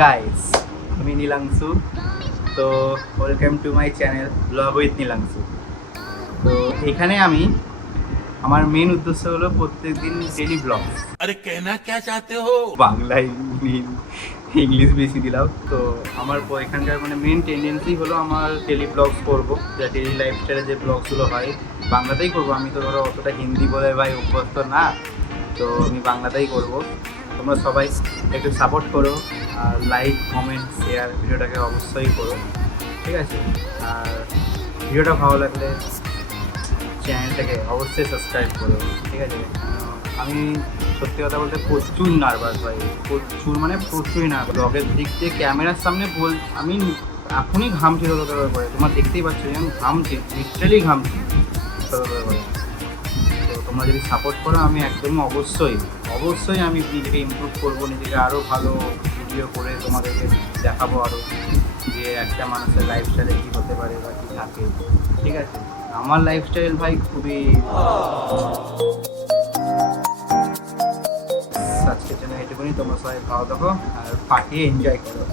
Guys, আমি নীলাংশু। তো welcome to my channel blog with Nilanshu. তো এখানে আমি আমার মেন উদ্দেশ্য হলো প্রত্যেকদিন ডেলি ব্লগ। अरे कहना क्या चाहते हो? বাংলায় ইংলিশ বেশি দিলাম। তো আমার এখানকার মানে মেন টেন্ডেন্সি হলো আমার ডেলি ব্লগস করবো, যা ডেলি লাইফস্টাইলে যে ব্লগসগুলো হয় বাংলাতেই করবো। আমি তো ধরো অতটা হিন্দি বলে ভাই অভ্যস্ত না, তো আমি বাংলাতেই করবো। তোমরা সবাই একটু সাপোর্ট করো, আর লাইক কমেন্ট শেয়ার ভিডিওটাকে অবশ্যই করো, ঠিক আছে? আর ভিডিওটা ভালো লাগলে চ্যানেলটাকে অবশ্যই সাবস্ক্রাইব করো, ঠিক আছে? আমি সত্যি কথা বলতে প্রচুর নার্ভাস ভাই, প্রচুরই নার্ভাস। ব্লগের দিক দিয়ে ক্যামেরার সামনে আমি এখনই ঘামছি ততটা করে, তোমার দেখতেই পাচ্ছ আমি ঘামছি, লিটারালি ঘামছি ততটা করে। তো তোমরা যদি সাপোর্ট করো আমি একদম অবশ্যই আমি নিজেকে ইমপ্রুভ করবো, নিজেকে আরও ভালো ভিডিও করে তোমাদেরকে দেখাবো আরও, যে একটা মানুষের লাইফস্টাইলে কী হতে পারে বা কী থাকে, ঠিক আছে? আমার লাইফস্টাইল ভাই খুবই, আজকের জন্য এটুকুনি। তোমরা সবাই ভালো থাকো আর পাঠিয়ে এনজয় করো।